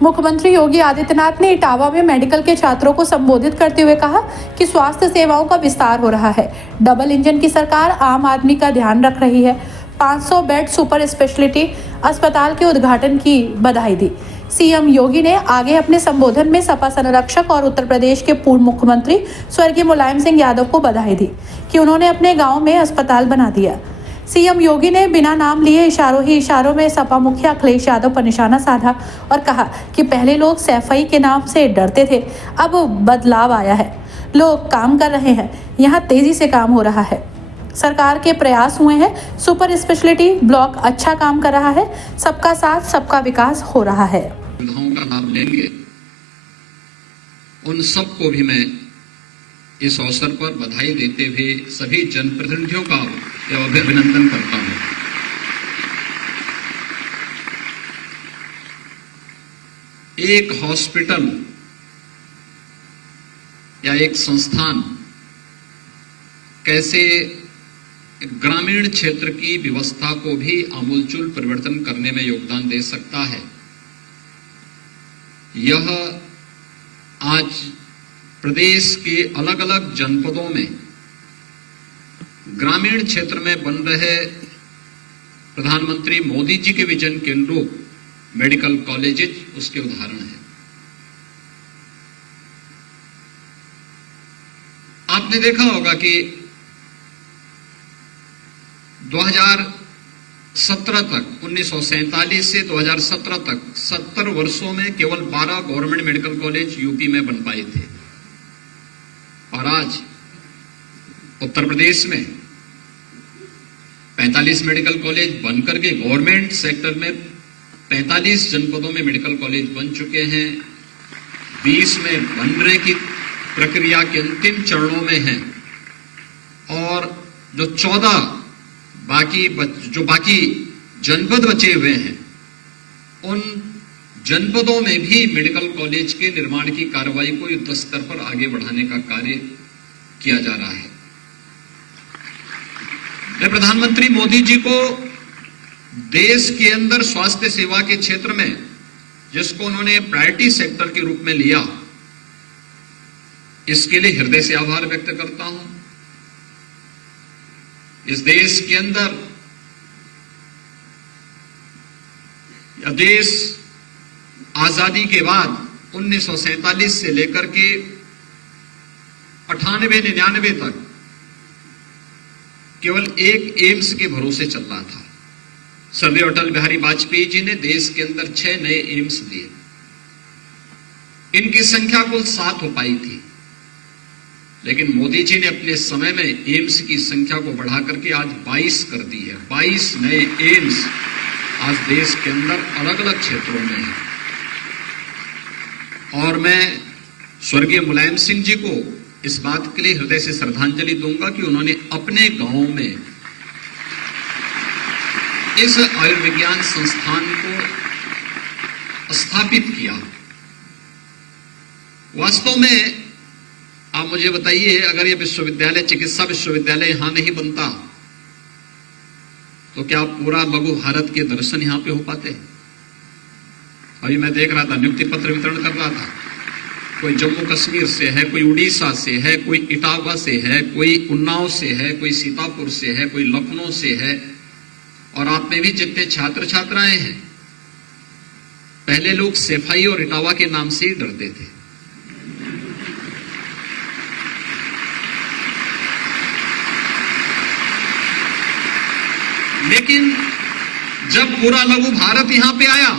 मुख्यमंत्री योगी आदित्यनाथ ने इटावा में मेडिकल के छात्रों को संबोधित करते हुए कहा कि स्वास्थ्य सेवाओं का विस्तार हो रहा है। डबल इंजन की सरकार आम आदमी का ध्यान रख रही है। 500 बेड सुपर स्पेशलिटी अस्पताल के उद्घाटन की बधाई दी। सीएम योगी ने आगे अपने संबोधन में सपा संरक्षक और उत्तर प्रदेश के पूर्व मुख्यमंत्री स्वर्गीय मुलायम सिंह यादव को बधाई दी कि उन्होंने अपने गांव में अस्पताल बना दिया। सीएम योगी ने बिना नाम लिए इशारों ही इशारों में सपा मुखिया अखिलेश यादव पर निशाना साधा और कहा कि पहले लोग सैफई के नाम से डरते थे, अब बदलाव आया है, लोग काम कर रहे हैं, यहाँ तेजी से काम हो रहा है, सरकार के प्रयास हुए हैं, सुपर स्पेशलिटी ब्लॉक अच्छा काम कर रहा है, सबका साथ सबका विकास हो रहा है। सुविधाओं का लाभ लेंगे उन सबको भी मैं इस अवसर पर बधाई देते हुए सभी जनप्रतिनिधियों का अभिनंदन करता हूं। एक हॉस्पिटल या एक संस्थान कैसे ग्रामीण क्षेत्र की व्यवस्था को भी आमूलचूल परिवर्तन करने में योगदान दे सकता है, यह आज प्रदेश के अलग अलग जनपदों में ग्रामीण क्षेत्र में बन रहे प्रधानमंत्री मोदी जी के विजन के अनुरूप मेडिकल कॉलेजेस उसके उदाहरण हैं। आपने देखा होगा कि 2017 तक 1947 से 2017 तक 70 वर्षों में केवल 12 गवर्नमेंट मेडिकल कॉलेज यूपी में बन पाए थे और आज उत्तर प्रदेश में 45 मेडिकल कॉलेज बनकर के गवर्नमेंट सेक्टर में 45 जनपदों में मेडिकल कॉलेज बन चुके हैं। 20 में बनने की प्रक्रिया के अंतिम चरणों में हैं और जो 14 बाकी जनपद बचे हुए हैं उन जनपदों में भी मेडिकल कॉलेज के निर्माण की कार्रवाई को युद्ध स्तर पर आगे बढ़ाने का कार्य किया जा रहा है। मैं प्रधानमंत्री मोदी जी को देश के अंदर स्वास्थ्य सेवा के क्षेत्र में जिसको उन्होंने प्रायोरिटी सेक्टर के रूप में लिया, इसके लिए हृदय से आभार व्यक्त करता हूं। इस देश के अंदर देश आजादी के बाद 1947 से लेकर के 98-99 तक केवल एक एम्स के भरोसे चल रहा था। स्वर्गीय अटल बिहारी वाजपेयी जी ने देश के अंदर 6 नए एम्स दिए। इनकी संख्या कुल 7 हो पाई थी, लेकिन मोदी जी ने अपने समय में एम्स की संख्या को बढ़ाकर के आज 22 कर दी है। 22 नए एम्स आज देश के अंदर अलग अलग क्षेत्रों में हैं। और मैं स्वर्गीय मुलायम सिंह जी को इस बात के लिए हृदय से श्रद्धांजलि दूंगा कि उन्होंने अपने गांव में इस आयुर्विज्ञान संस्थान को स्थापित किया। वास्तव में आप मुझे बताइए, अगर ये विश्वविद्यालय, चिकित्सा विश्वविद्यालय यहां नहीं बनता तो क्या पूरा लघु भारत के दर्शन यहां पे हो पाते? अभी मैं देख रहा था, नियुक्ति पत्र वितरण कर रहा था, कोई जम्मू कश्मीर से है, कोई उड़ीसा से है, कोई इटावा से है, कोई उन्नाव से है, कोई सीतापुर से है, कोई लखनऊ से है। और आप में भी जितने छात्र छात्राएं हैं, पहले लोग सैफई और इटावा के नाम से ही डरते थे। लेकिन जब पूरा लघु भारत यहां पे आया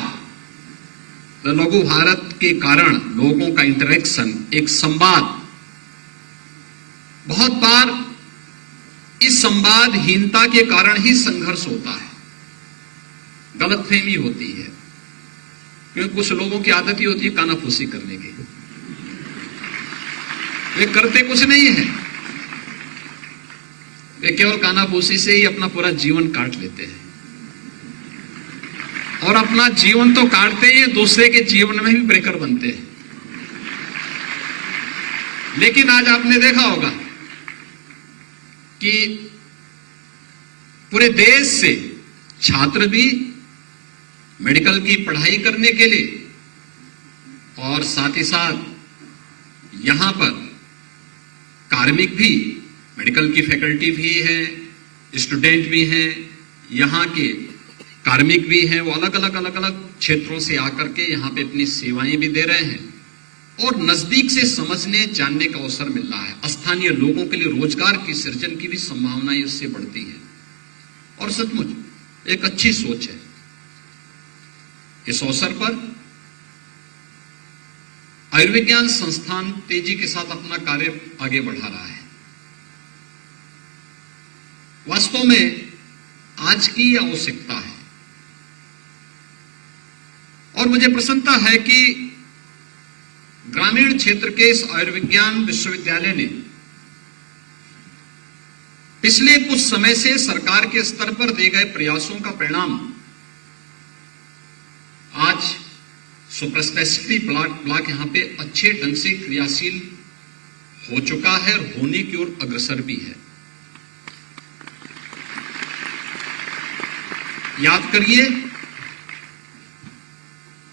तो लघु भारत के कारण लोगों का इंटरेक्शन, एक संवाद, बहुत बार इस संवादहीनता के कारण ही संघर्ष होता है, गलतफहमी होती है, क्योंकि कुछ लोगों की आदत ही होती है कानाफूसी करने की। वे करते कुछ नहीं है, वे केवल कानाफूसी से ही अपना पूरा जीवन काट लेते हैं। और अपना जीवन तो काटते ही, दूसरे के जीवन में भी ब्रेकर बनते हैं। लेकिन आज आपने देखा होगा कि पूरे देश से छात्र भी मेडिकल की पढ़ाई करने के लिए और साथ ही साथ यहां पर कार्मिक भी, मेडिकल की फैकल्टी भी है, स्टूडेंट भी हैं, यहां के कार्मिक भी हैं, वो अलग अलग क्षेत्रों से आकर के यहां पे अपनी सेवाएं भी दे रहे हैं और नजदीक से समझने जानने का अवसर मिल रहा है। स्थानीय लोगों के लिए रोजगार की सृजन की भी संभावनाएं उससे बढ़ती है और सचमुच एक अच्छी सोच है। इस अवसर पर आयुर्विज्ञान संस्थान तेजी के साथ अपना कार्य आगे बढ़ा रहा है। वास्तव में आज की आवश्यकता है और मुझे प्रसन्नता है कि ग्रामीण क्षेत्र के इस आयुर्विज्ञान विश्वविद्यालय ने पिछले कुछ समय से सरकार के स्तर पर दिए गए प्रयासों का परिणाम आज सुपर स्पेशलिटी ब्लॉक यहां पे अच्छे ढंग से क्रियाशील हो चुका है और होने की ओर अग्रसर भी है। याद करिए,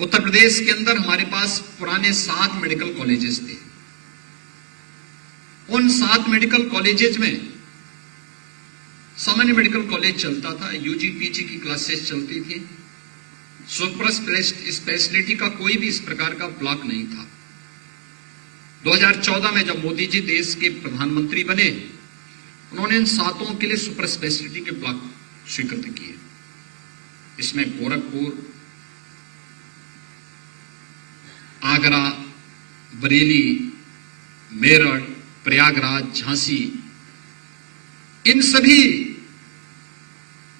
उत्तर प्रदेश के अंदर हमारे पास पुराने 7 मेडिकल कॉलेजेस थे। उन 7 मेडिकल कॉलेजेस में सामान्य मेडिकल कॉलेज चलता था, यूजी पीजी की क्लासेस चलती थी, सुपर स्पेशलिटी का कोई भी इस प्रकार का ब्लॉक नहीं था। 2014 में जब मोदी जी देश के प्रधानमंत्री बने, उन्होंने इन 7 के लिए सुपर स्पेशलिटी के ब्लॉक स्वीकृत किए। इसमें गोरखपुर, आगरा, बरेली, मेरठ, प्रयागराज, झांसी, इन सभी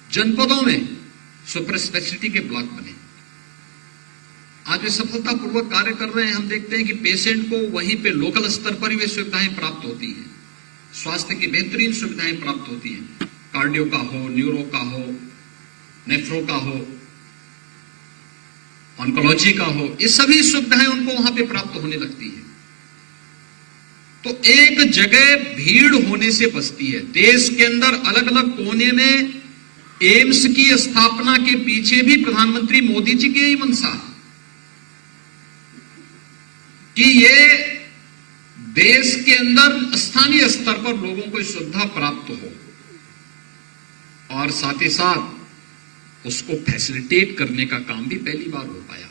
जनपदों में सुपर स्पेशलिटी के ब्लॉक बने। आज वे सफलतापूर्वक कार्य कर रहे हैं। हम देखते हैं कि पेशेंट को वहीं पे लोकल स्तर पर ही वे सुविधाएं प्राप्त होती हैं, स्वास्थ्य की बेहतरीन सुविधाएं प्राप्त होती हैं, कार्डियो का हो, न्यूरो का हो, नेफ्रो का हो, ऑन्कोलॉजी का हो, ये सभी सुविधाएं उनको वहां पे प्राप्त होने लगती है। तो एक जगह भीड़ होने से बचती है। देश के अंदर अलग अलग कोने में एम्स की स्थापना के पीछे भी प्रधानमंत्री मोदी जी की यही मंशा है कि ये देश के अंदर स्थानीय स्तर पर लोगों को सुविधा प्राप्त हो और साथ ही साथ उसको फैसिलिटेट करने का काम भी पहली बार हो पाया।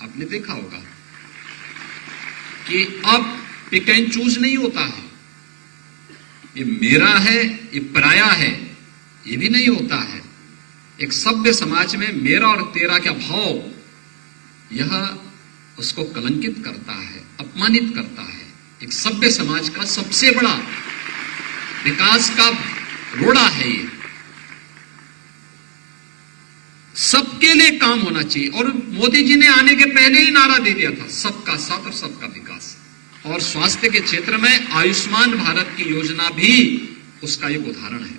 आपने देखा होगा कि अब पिक एंड चूज नहीं होता है, ये मेरा है, ये पराया है, ये भी नहीं होता है। एक सभ्य समाज में मेरा और तेरा का भाव यह उसको कलंकित करता है, अपमानित करता है। एक सभ्य समाज का सबसे बड़ा विकास का रोड़ा है ये। सबके लिए काम होना चाहिए और मोदी जी ने आने के पहले ही नारा दे दिया था, सबका साथ और सबका विकास। और स्वास्थ्य के क्षेत्र में आयुष्मान भारत की योजना भी उसका एक उदाहरण है।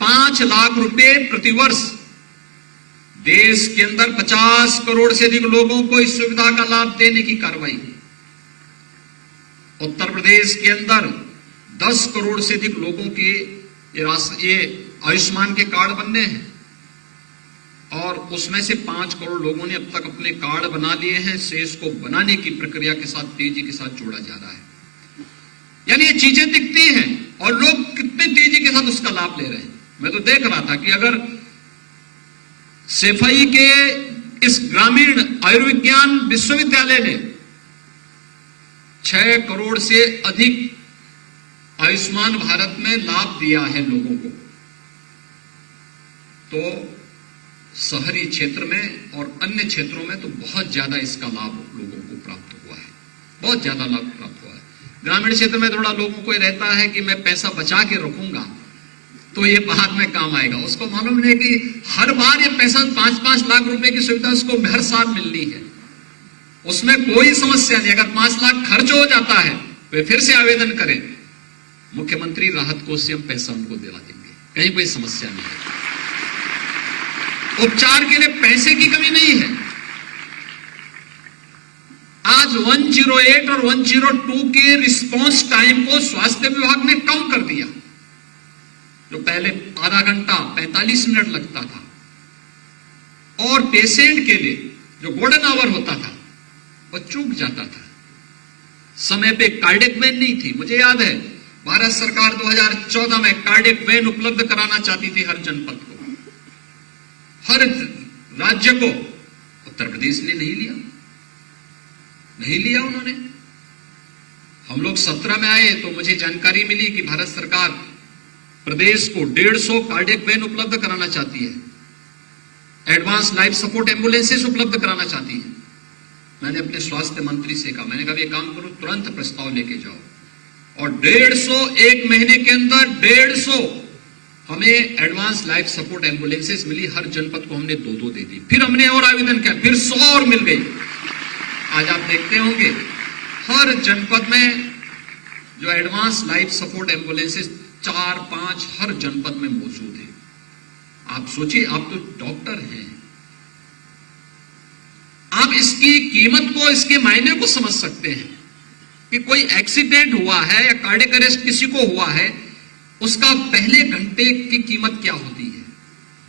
5 लाख रुपए प्रतिवर्ष देश के अंदर 50 करोड़ से अधिक लोगों को इस सुविधा का लाभ देने की कार्रवाई। उत्तर प्रदेश के अंदर 10 करोड़ से अधिक लोगों के ये आयुष्मान के कार्ड बनने हैं और उसमें से 5 करोड़ लोगों ने अब तक अपने कार्ड बना लिए हैं। शेष को बनाने की प्रक्रिया के साथ तेजी के साथ जोड़ा जा रहा है। यानी ये चीजें दिखती हैं और लोग कितने तेजी के साथ उसका लाभ ले रहे हैं। मैं तो देख रहा था कि अगर सेफई के इस ग्रामीण आयुर्विज्ञान विश्वविद्यालय ने 6 करोड़ से अधिक आयुष्मान भारत में लाभ दिया है लोगों को, तो शहरी क्षेत्र में और अन्य क्षेत्रों में तो बहुत ज्यादा इसका लाभ लोगों को प्राप्त हुआ है, बहुत ज्यादा लाभ प्राप्त हुआ है। ग्रामीण क्षेत्र में थोड़ा लोगों को रहता है कि मैं पैसा बचा के रखूंगा तो ये बाद में काम आएगा। उसको मालूम नहीं कि हर बार ये पैसा 5-5 लाख रुपए की सुविधा उसको हर साल मिलनी है, उसमें कोई समस्या नहीं। अगर 5 लाख खर्च हो जाता है वे फिर से आवेदन करें, मुख्यमंत्री राहत कोष से हम पैसा उनको दिला देंगे, कहीं कोई समस्या नहीं है। उपचार के लिए पैसे की कमी नहीं है। आज 108 और 102 के रिस्पांस टाइम को स्वास्थ्य विभाग ने कम कर दिया। जो पहले आधा घंटा 45 मिनट लगता था और पेशेंट के लिए जो गोल्डन आवर होता था वो चूक जाता था। समय पे कार्डियक वैन नहीं थी। मुझे याद है भारत सरकार 2014 में कार्डियक वैन उपलब्ध कराना चाहती थी हर जनपद को, हर राज्य को। उत्तर प्रदेश ने नहीं लिया उन्होंने। हम लोग 17 में आए तो मुझे जानकारी मिली कि भारत सरकार प्रदेश को 150 कार्डियक वैन उपलब्ध कराना चाहती है, एडवांस लाइफ सपोर्ट एम्बुलेंसेस उपलब्ध कराना चाहती है। मैंने अपने स्वास्थ्य मंत्री से कहा, मैंने कहा ये काम करो, तुरंत प्रस्ताव लेके जाओ। और 150 एक महीने के अंदर 150 हमें एडवांस लाइफ सपोर्ट एम्बुलेंसेस मिली। हर जनपद को हमने 2-2 दे दी। फिर हमने और आवेदन किया, फिर 100 और मिल गई। आज आप देखते होंगे हर जनपद में जो एडवांस लाइफ सपोर्ट एम्बुलेंसेस 4-5 हर जनपद में मौजूद है। आप सोचिए, आप तो डॉक्टर हैं, आप इसकी कीमत को, इसके मायने को समझ सकते हैं कि कोई एक्सीडेंट हुआ है या कार्डियक अरेस्ट किसी को हुआ है, उसका पहले घंटे की कीमत क्या होती है,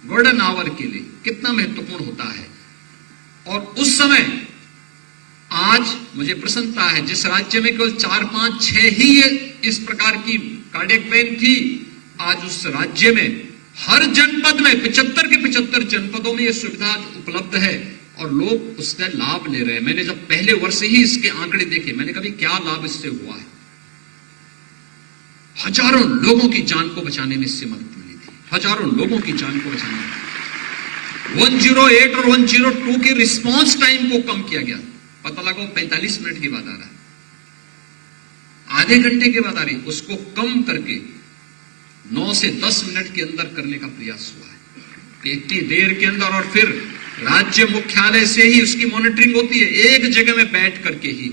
गोल्डन आवर के लिए कितना महत्वपूर्ण होता है। और उस समय आज मुझे प्रसन्नता है, जिस राज्य में केवल 4-5-6 ही इस प्रकार की कार्डियक वैन थी, आज उस राज्य में हर जनपद में 75 के 75 जनपदों में यह सुविधा उपलब्ध है और लोग उसका लाभ ले रहे हैं। मैंने जब पहले वर्ष ही इसके आंकड़े देखे, मैंने कहा क्या लाभ इससे हुआ है। हजारों लोगों की जान को बचाने में इससे मदद मिली थी, हजारों लोगों की जान को बचाने में। 108 और 102 के रिस्पांस टाइम को कम किया गया। पता लगा 45 मिनट के बाद आ रहा है, आधे घंटे के बाद आ रही, उसको कम करके 9 से 10 मिनट के अंदर करने का प्रयास हुआ है, इतनी देर के अंदर। और फिर राज्य मुख्यालय से ही उसकी मॉनिटरिंग होती है, एक जगह में बैठ करके ही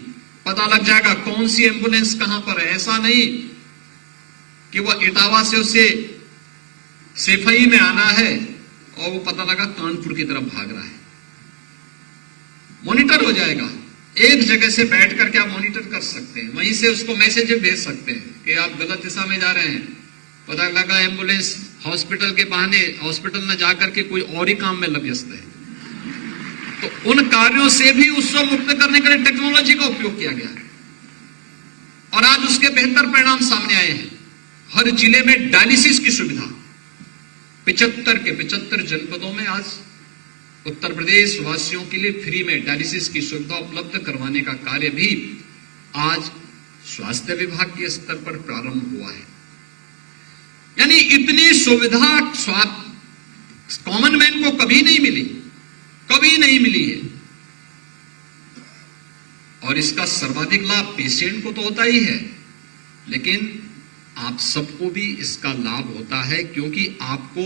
पता लग जाएगा कौन सी एम्बुलेंस कहां पर है। ऐसा नहीं कि वो इटावा से उसे सेफई में आना है और वो पता लगा कानपुर की तरफ भाग रहा है। मॉनिटर हो जाएगा, एक जगह से बैठ करके आप मॉनिटर कर सकते हैं, वहीं से उसको मैसेज भेज सकते हैं कि आप गलत दिशा में जा रहे हैं। पता लगा एम्बुलेंस हॉस्पिटल के बहाने हॉस्पिटल न जाकर के कोई और ही काम में व्यस्त है, तो उन कार्यों से भी उसको मुक्त करने के लिए टेक्नोलॉजी का उपयोग किया गया है और आज उसके बेहतर परिणाम सामने आए हैं। हर जिले में डायलिसिस की सुविधा 75 के 75 जनपदों में आज उत्तर प्रदेश वासियों के लिए फ्री में डायलिसिस की सुविधा उपलब्ध करवाने का कार्य भी आज स्वास्थ्य विभाग के स्तर पर प्रारंभ हुआ है। यानी इतनी सुविधा कॉमन मैन को कभी नहीं मिली है। और इसका सर्वाधिक लाभ पेशेंट को तो होता ही है, लेकिन आप सबको भी इसका लाभ होता है, क्योंकि आपको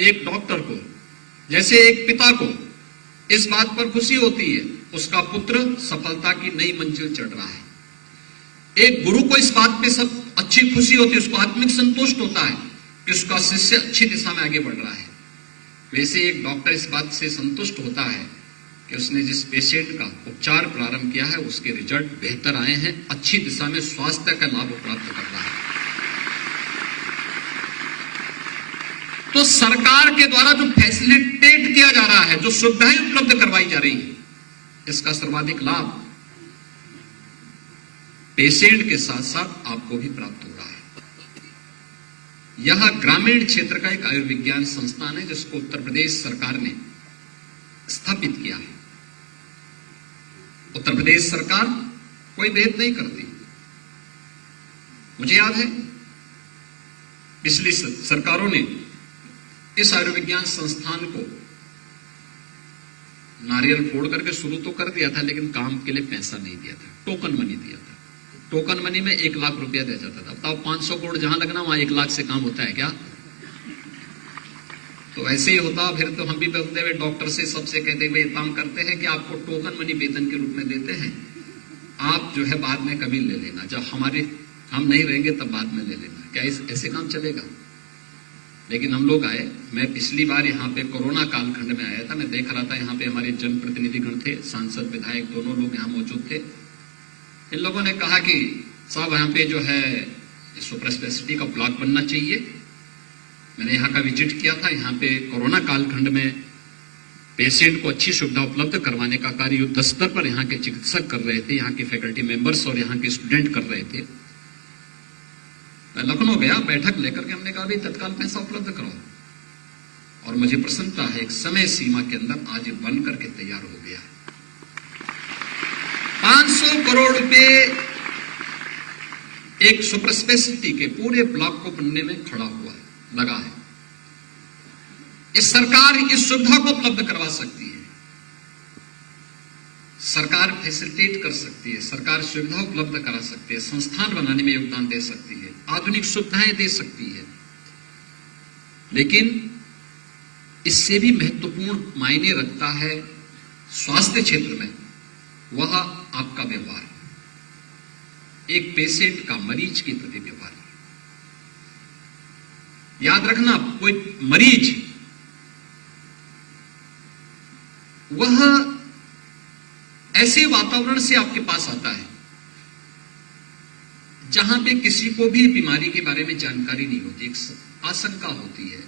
एक डॉक्टर को, जैसे एक पिता को इस बात पर खुशी होती है उसका पुत्र सफलता की नई मंजिल चढ़ रहा है, एक गुरु को इस बात पे सब अच्छी खुशी होती है, उसको आत्मिक संतुष्ट होता है कि उसका शिष्य अच्छी दिशा में आगे बढ़ रहा है, वैसे एक डॉक्टर इस बात से संतुष्ट होता है कि उसने जिस पेशेंट का उपचार प्रारंभ किया है उसके रिजल्ट बेहतर आए हैं, अच्छी दिशा में स्वास्थ्य का लाभ प्राप्त कर रहा है। तो सरकार के द्वारा जो फैसिलिटेट किया जा रहा है, जो सुविधाएं उपलब्ध करवाई जा रही है, इसका सर्वाधिक लाभ पेशेंट के साथ साथ आपको भी प्राप्त हो रहा है। यह ग्रामीण क्षेत्र का एक आयुर्विज्ञान संस्थान है जिसको उत्तर प्रदेश सरकार ने स्थापित किया है। उत्तर प्रदेश सरकार कोई भेद नहीं करती। मुझे याद है पिछली सरकारों ने इस आयुर्विज्ञान संस्थान को नारियल फोड़ करके शुरू तो कर दिया था, लेकिन काम के लिए पैसा नहीं दिया था, टोकन मनी दिया था। टोकन मनी में 1 लाख रुपया दिया जाता था। बताओ 500 करोड़ जहां लगना वहां 1 लाख से काम होता है क्या? तो ऐसे ही होता। फिर तो हम भी बोलते हुए डॉक्टर से सबसे कहते हुए काम करते हैं कि आपको टोकन मनी वेतन के रूप में देते हैं, आप जो है बाद में कभी ले लेना, जब हम नहीं रहेंगे तब बाद में ले लेना। क्या ऐसे काम चलेगा? लेकिन हम लोग आए, मैं पिछली बार यहाँ पे कोरोना कालखंड में आया था, मैं देख रहा था यहाँ पे हमारे जनप्रतिनिधिगण थे, सांसद विधायक दोनों लोग यहाँ मौजूद थे। इन लोगों ने कहा कि साहब यहाँ पे जो है सुपर स्पेशलिटी का ब्लॉक बनना चाहिए। मैंने यहाँ का विजिट किया था। यहाँ पे कोरोना कालखंड में पेशेंट को अच्छी सुविधा उपलब्ध करवाने का कार्य युद्ध स्तर पर यहाँ के चिकित्सक कर रहे थे, यहाँ के फैकल्टी मेंबर्स और यहाँ के स्टूडेंट कर रहे थे। मैं लखनऊ गया, बैठक लेकर के हमने कहा भी तत्काल पैसा उपलब्ध कराओ, और मुझे प्रसन्नता है एक समय सीमा के अंदर आज ये बन करके तैयार हो गया है। 500 करोड़ रुपए एक सुपर स्पेशलिटी के पूरे ब्लॉक को बनने में खड़ा हुआ है, लगा है। इस सरकार इस सुविधा को उपलब्ध करवा सकती है, सरकार फैसिलिटेट कर सकती है, सरकार सुविधा उपलब्ध करा सकती है, संस्थान बनाने में योगदान दे सकती है, आधुनिक सुविधाएं दे सकती है। लेकिन इससे भी महत्वपूर्ण मायने रखता है स्वास्थ्य क्षेत्र में वह आपका व्यवहार, एक पेशेंट का मरीज के प्रति व्यवहार। याद रखना, कोई मरीज वह ऐसे वातावरण से आपके पास आता है जहां पे किसी को भी बीमारी के बारे में जानकारी नहीं होती, एक आशंका होती है,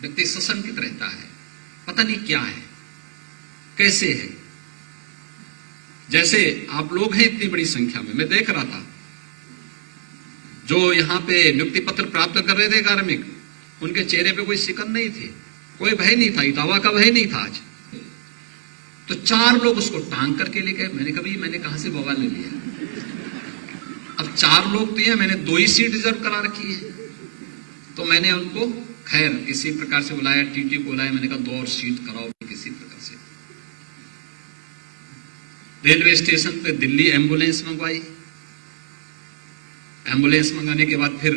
व्यक्ति सशंकित रहता है, पता नहीं क्या है, कैसे है। जैसे आप लोग हैं इतनी बड़ी संख्या में, मैं देख रहा था जो यहां पे नियुक्ति पत्र प्राप्त कर रहे थे कार्मिक, उनके चेहरे पे कोई शिकन नहीं थी, कोई भय नहीं था, इटावा का भय नहीं था। आज तो 4 लोग उसको टांग करके ले गए। मैंने कहां से बवाल ले लिया। अब 4 लोग तो ये, मैंने 2 ही सीट रिजर्व करा रखी है, तो मैंने उनको खैर किसी प्रकार से बुलाया, टीटी को बुलाया, मैंने कहा 2 और सीट कराओ किसी प्रकार से। रेलवे स्टेशन पे दिल्ली एम्बुलेंस मंगवाई, एम्बुलेंस मंगाने के बाद फिर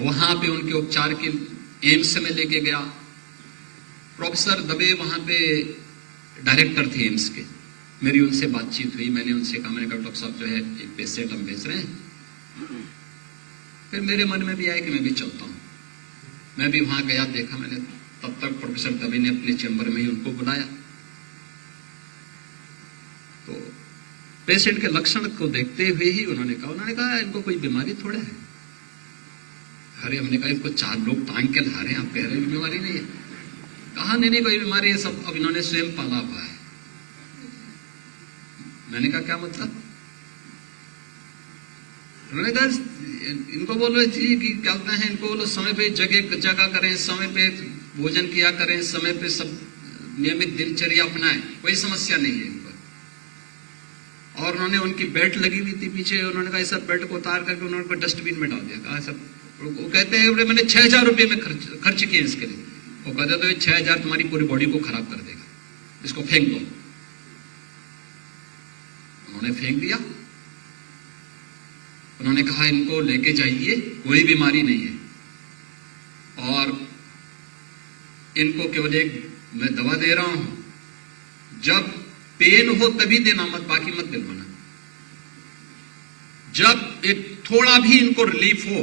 वहां पे उनके उपचार के एम्स में लेके गया। प्रोफेसर दबे वहां पे डायरेक्टर थे एम्स के, मेरी उनसे बातचीत हुई, मैंने उनसे कहा, मैंने कहा डॉक्टर साहब जो है एक पेशेंट हम भेज रहे हैं। फिर मेरे मन में भी आया कि मैं भी चलता हूं, मैं भी वहां गया, देखा मैंने। तब तक प्रोफेसर दबे ने अपने चैम्बर में ही उनको बुलाया, तो पेशेंट के लक्षण को देखते हुए ही उन्होंने कहा इनको कोई बीमारी थोड़ा है। अरे हमने कहा इनको 4 लोग टांग के ला रहे हैं, आप कह रहे हैं बीमारी नहीं है। कहा नहीं कोई बीमारी है, सब अब इन्होंने स्वयं पाला हुआ है। मैंने कहा क्या मतलब? उन्होंने कहा इनको बोलो जी कि क्या कहते हैं, इनको बोलो समय पे जगह करें, समय पे भोजन किया करें, समय पे सब नियमित दिनचर्या अपनाएं, कोई समस्या नहीं है इनको। और उन्होंने उनकी बेल्ट लगी हुई थी पीछे, उन्होंने कहा सब बेल्ट को उतार करके उन्होंने डस्टबिन में डाल दिया। कहा सब, वो कहते हैं मैंने 6000 रुपये में खर्च किए इसके लिए। वो कहते तो 6000 तुम्हारी पूरी बॉडी को खराब कर देगा, इसको फेंक दो। उन्होंने फेंक दिया। उन्होंने कहा इनको लेके जाइए, कोई बीमारी नहीं है, और इनको केवल एक मैं दवा दे रहा हूं, जब पेन हो तभी देना, मत बाकी मत दिलवाना। जब एक थोड़ा भी इनको रिलीफ हो,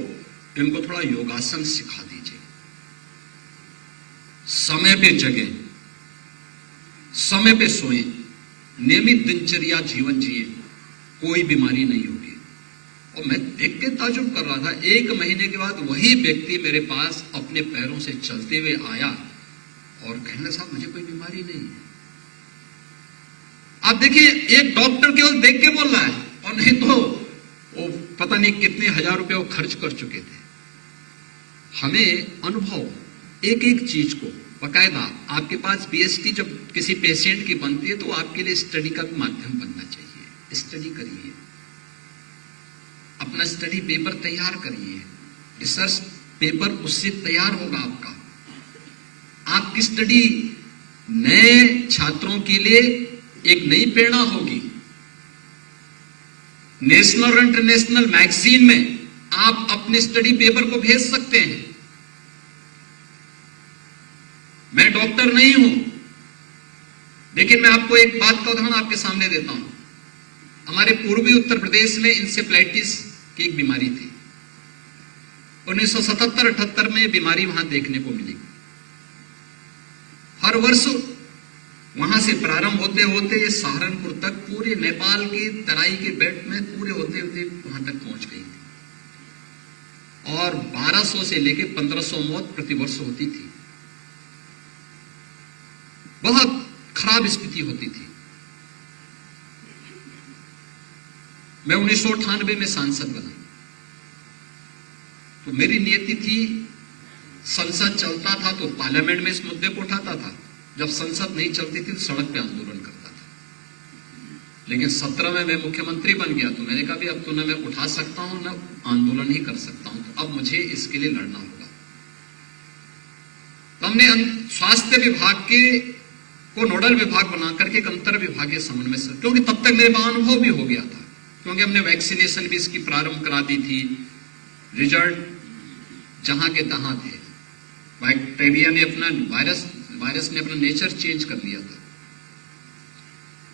इनको थोड़ा योगासन सिखा दीजिए। समय पे जगे, समय पे सोएं, नियमित दिनचर्या जीवन जिए, कोई बीमारी नहीं होगी। और मैं देख के ताजुब कर रहा था, 1 महीने के बाद वही व्यक्ति मेरे पास अपने पैरों से चलते हुए आया और कहने साहब मुझे कोई बीमारी नहीं है। आप देखिए, एक डॉक्टर केवल देख के बोल रहा है, और नहीं तो वो पता नहीं कितने हजार रुपए वो खर्च कर चुके थे। हमें अनुभव एक एक चीज को बकायदा, आपके पास पीएचडी जब किसी पेशेंट की बनती है तो आपके लिए स्टडी का माध्यम बनना चाहिए। स्टडी करिए, अपना स्टडी पेपर तैयार करिए, रिसर्च पेपर उससे तैयार होगा आपका। आपकी स्टडी नए छात्रों के लिए एक नई प्रेरणा होगी। नेशनल और इंटरनेशनल मैगजीन में आप अपने स्टडी पेपर को भेज सकते हैं। मैं डॉक्टर नहीं हूं, लेकिन मैं आपको एक बात का उदाहरण आपके सामने देता हूं। हमारे पूर्वी उत्तर प्रदेश में इंसेफ्लाइटिस की एक बीमारी थी। 1977-78 में बीमारी वहां देखने को मिली। हर वर्ष वहां से प्रारंभ होते होते ये सहारनपुर तक, पूरे नेपाल की तराई के बेल्ट में पूरे होते होते वहां तक पहुंच गई थी, और 1200 से लेकर 1500 मौत प्रतिवर्ष होती थी। बहुत खराब स्थिति होती थी। मैं 1998 में सांसद बना, तो मेरी नियति थी, संसद चलता था तो पार्लियामेंट में इस मुद्दे को उठाता था, जब संसद नहीं चलती थी तो सड़क पे आंदोलन करता था। लेकिन 17 में मैं मुख्यमंत्री बन गया तो मैंने कहा भी अब तो ना मैं उठा सकता हूं ना आंदोलन ही कर सकता हूं, तो अब मुझे इसके लिए लड़ना होगा। तो हमने स्वास्थ्य विभाग को नोडल विभाग बना करके एक अंतर विभागीय समन्वय, क्योंकि तब तक मेरे पास अनुभव भी हो गया था, क्योंकि हमने वैक्सीनेशन भी इसकी प्रारंभ करा दी थी, रिजल्ट जहां के तहां थे, बैक्टीरिया ने अपना वायरस ने अपना नेचर चेंज कर लिया था,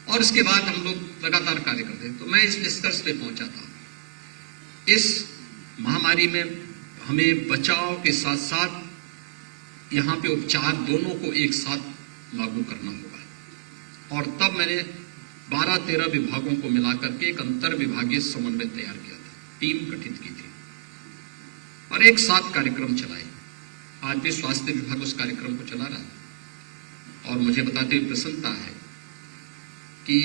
और इसके बाद हम लोग लगातार कार्य करते। तो मैं इस निष्कर्ष पे पहुंचा था, इस महामारी में हमें बचाव के साथ साथ यहां पे उपचार दोनों को एक साथ लागू करना होगा। और तब मैंने 12-13 विभागों को मिलाकर के एक अंतर विभागीय समन्वय तैयार किया था, टीम गठित की थी और एक साथ कार्यक्रम चलाए। आज भी स्वास्थ्य विभाग उस कार्यक्रम को चला रहा है और मुझे बताते हुए प्रसन्नता है कि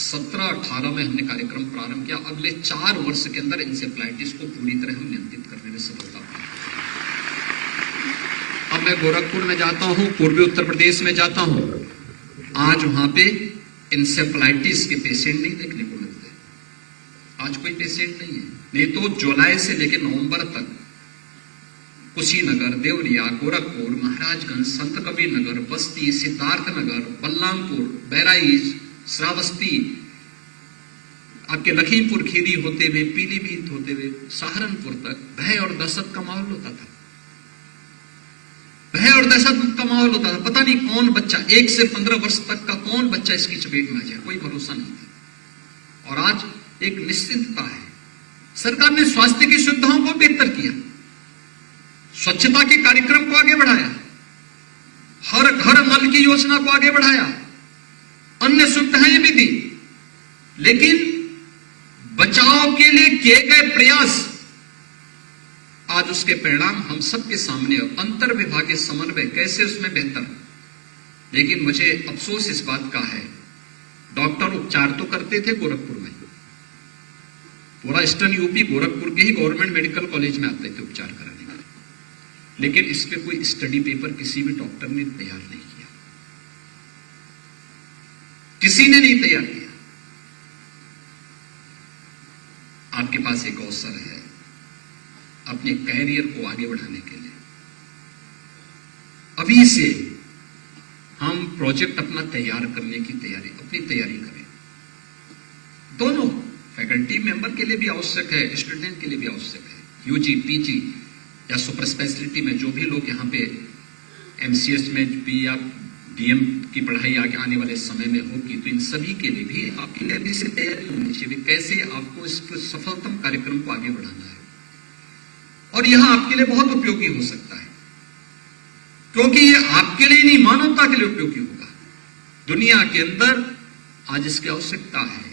17-18 में हमने कार्यक्रम प्रारंभ किया। अगले 4 वर्ष के अंदर इंसेफ्लाइटिस को पूरी तरह हम नियंत्रित करने में सफलता पाई। अब मैं गोरखपुर में जाता हूं, पूर्वी उत्तर प्रदेश में जाता हूं, आज वहां पे इंसेफ्लाइटिस के पेशेंट नहीं देखने को मिलते। आज कोई पेशेंट नहीं है, नहीं तो जुलाई से लेकर नवंबर तक कुशीनगर, देवरिया, गोरखपुर, महाराजगंज, संत कबीर नगर, बस्ती, सिद्धार्थनगर, बलरामपुर, बहराइच, श्रावस्ती, आपके लखीमपुर खीरी होते हुए, पीलीभीत होते हुए सहारनपुर तक भय और दहशत का माहौल होता था। भय और दहशत का माहौल होता था। पता नहीं कौन बच्चा, 1 से 15 वर्ष तक का कौन बच्चा इसकी चपेट में आ जाए, कोई भरोसा नहीं था। और आज एक निश्चिंतता है। सरकार ने स्वास्थ्य की सुविधाओं को बेहतर किया, स्वच्छता के कार्यक्रम को आगे बढ़ाया, हर घर नल की योजना को आगे बढ़ाया, अन्य सुविधाएं भी दी, लेकिन बचाव के लिए किए गए प्रयास, आज उसके परिणाम हम सबके सामने। अंतर विभागीय समन्वय कैसे उसमें बेहतर। लेकिन मुझे अफसोस इस बात का है, डॉक्टर उपचार तो करते थे गोरखपुर में, पूरा ईस्टर्न यूपी गोरखपुर के ही गवर्नमेंट मेडिकल कॉलेज में आते थे उपचार कराने के लिए, लेकिन इस पे कोई स्टडी पेपर किसी भी डॉक्टर ने तैयार नहीं किया, किसी ने नहीं तैयार किया। आपके पास एक अवसर है अपने कैरियर को आगे बढ़ाने के लिए। अभी से हम प्रोजेक्ट अपना तैयार करने की अपनी तैयारी करें। दोनों फैकल्टी मेंबर के लिए भी आवश्यक है, स्टूडेंट के लिए भी आवश्यक है। यूजी, पीजी या सुपर स्पेशलिटी में जो भी लोग यहाँ पे एमसीएस में भी या डीएम की पढ़ाई आगे आने वाले समय में होगी, तो इन सभी के लिए भी आपके लिए भी से तैयारी होनी चाहिए, कैसे आपको इस सफलतम कार्यक्रम को आगे बढ़ाना है। और यह आपके लिए बहुत उपयोगी हो सकता है, क्योंकि ये आपके लिए नहीं, मानवता के लिए उपयोगी होगा। दुनिया के अंदर आज इसकी आवश्यकता है।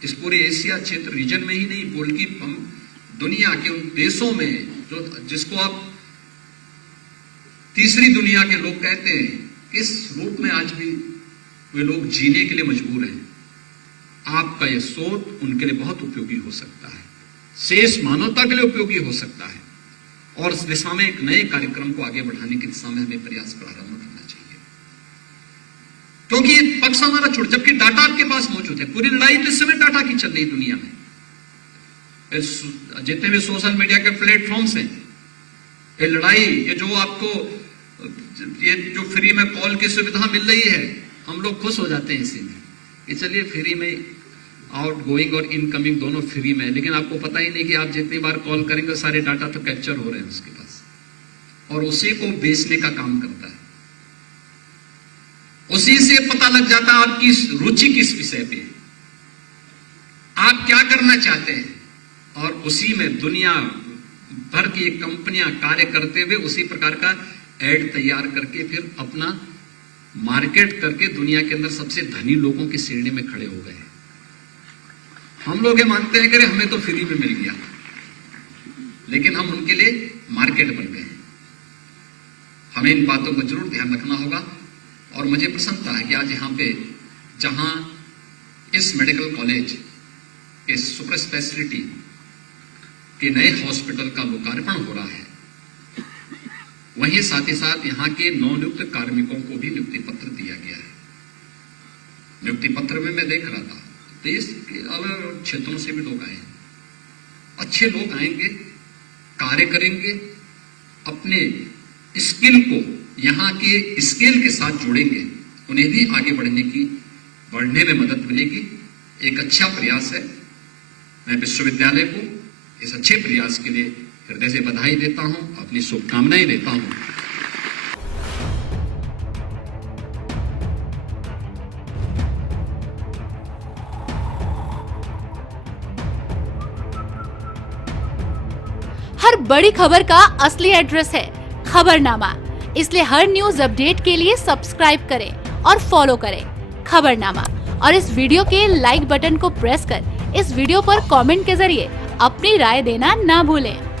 इस पूरे एशिया क्षेत्र रीजन में ही नहीं, बल्कि दुनिया के उन देशों में जिसको आप तीसरी दुनिया के लोग कहते हैं, इस रूप में आज भी वे लोग जीने के लिए मजबूर हैं। आपका यह शोध उनके लिए बहुत उपयोगी हो सकता है, शेष मानवता के लिए उपयोगी हो सकता है। और इस दिशा में एक नए कार्यक्रम को आगे बढ़ाने की दिशा में हमें प्रयास प्रारंभ करना चाहिए, क्योंकि ये पक्ष हमारा छोड़, जबकि डाटा आपके पास मौजूद है। पूरी लड़ाई तो इस समय डाटा की चल रही दुनिया में। जितने भी सोशल मीडिया के प्लेटफॉर्म्स हैं, ये लड़ाई, ये जो आपको ये जो फ्री में कॉल की सुविधा मिल रही है, हम लोग खुश हो जाते हैं इसी में कि चलिए फ्री में आउट गोइंग और इनकमिंग दोनों फ्री में है। लेकिन आपको पता ही नहीं कि आप जितनी बार कॉल करेंगे सारे डाटा तो कैप्चर हो रहे हैं उसके पास, और उसी को बेचने का काम करता है। उसी से पता लग जाता है आपकी रुचि किस विषय पे, आप क्या करना चाहते हैं, और उसी में दुनिया भर की कंपनियां कार्य करते हुए उसी प्रकार का एड तैयार करके फिर अपना मार्केट करके दुनिया के अंदर सबसे धनी लोगों की श्रेणी में खड़े हो गए हैं। हम लोग ये मानते हैं कि हमें तो फ्री में मिल गया, लेकिन हम उनके लिए मार्केट बन गए हैं। हमें इन बातों को जरूर ध्यान रखना होगा। और मुझे प्रसन्नता है कि आज यहाँ पे जहां इस मेडिकल कॉलेज इस सुपर स्पेशलिटी के नए हॉस्पिटल का लोकार्पण हो रहा है, वहीं साथ ही साथ यहाँ के नवनियुक्त कार्मिकों को भी नियुक्ति पत्र दिया गया है। नियुक्ति पत्र में मैं देख रहा था देश के अलग अलग क्षेत्रों से भी लोग आए हैं। अच्छे लोग आएंगे, कार्य करेंगे, अपने स्किल को यहाँ के स्केल के साथ जोड़ेंगे, उन्हें भी आगे बढ़ने में मदद मिलेगी। एक अच्छा प्रयास है। मैं विश्वविद्यालय को इस अच्छे प्रयास के लिए हृदय से बधाई देता हूं, अपनी शुभकामनाएं देता हूं। हर बड़ी खबर का असली एड्रेस है खबरनामा, इसलिए हर न्यूज अपडेट के लिए सब्सक्राइब करें और फॉलो करें खबरनामा। और इस वीडियो के लाइक बटन को प्रेस कर इस वीडियो पर कमेंट के जरिए अपनी राय देना ना भूलें।